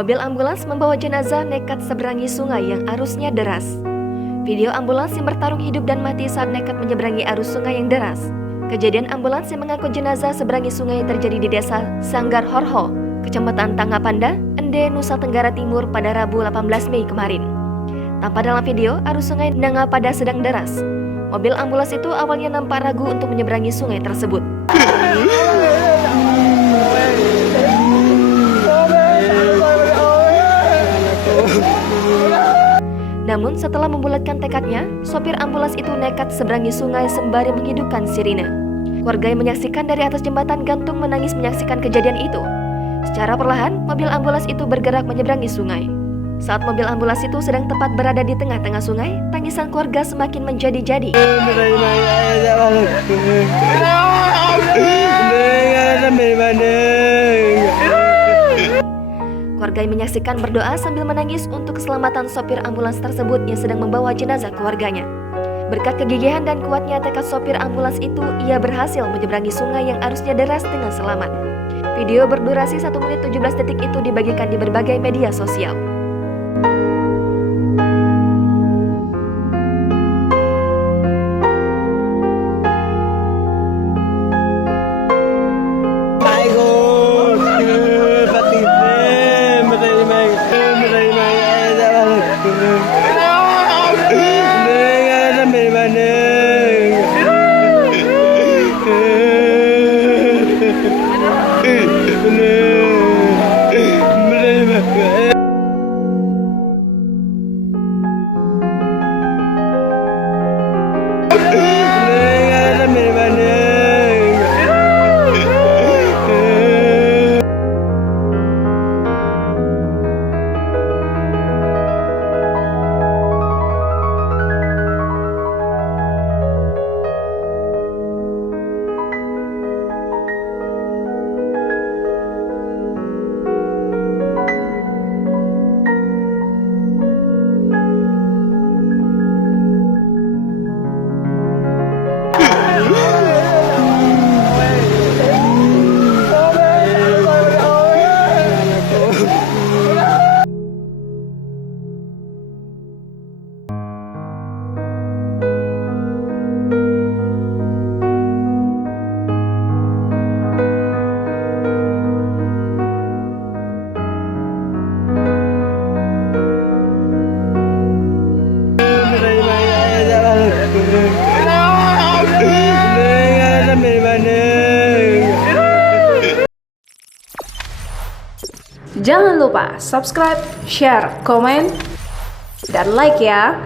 Mobil ambulans membawa jenazah nekat seberangi sungai yang arusnya deras. Video ambulans yang bertarung hidup dan mati saat nekat menyeberangi arus sungai yang deras. Kejadian ambulans yang mengangkut jenazah seberangi sungai terjadi di desa Sanggar Horho, Kecamatan Tangapanda, Ende, Nusa Tenggara Timur pada Rabu 18 Mei kemarin. Tampak dalam video, arus sungai Nangapada sedang deras. Mobil ambulans itu awalnya nampak ragu untuk menyeberangi sungai tersebut. Namun setelah membulatkan tekadnya, sopir ambulans itu nekat seberangi sungai sembari menghidupkan sirine. Warga yang menyaksikan dari atas jembatan gantung menangis menyaksikan kejadian itu. Secara perlahan, mobil ambulans itu bergerak menyeberangi sungai. Saat mobil ambulans itu sedang tepat berada di tengah-tengah sungai, tangisan keluarga semakin menjadi-jadi. Warga yang menyaksikan berdoa sambil menangis untuk keselamatan sopir ambulans tersebut yang sedang membawa jenazah keluarganya. Berkat kegigihan dan kuatnya tekad sopir ambulans itu, ia berhasil menyeberangi sungai yang arusnya deras dengan selamat. Video berdurasi 1 menit 17 detik itu dibagikan di berbagai media sosial. Jangan lupa subscribe, share, komen, dan like ya.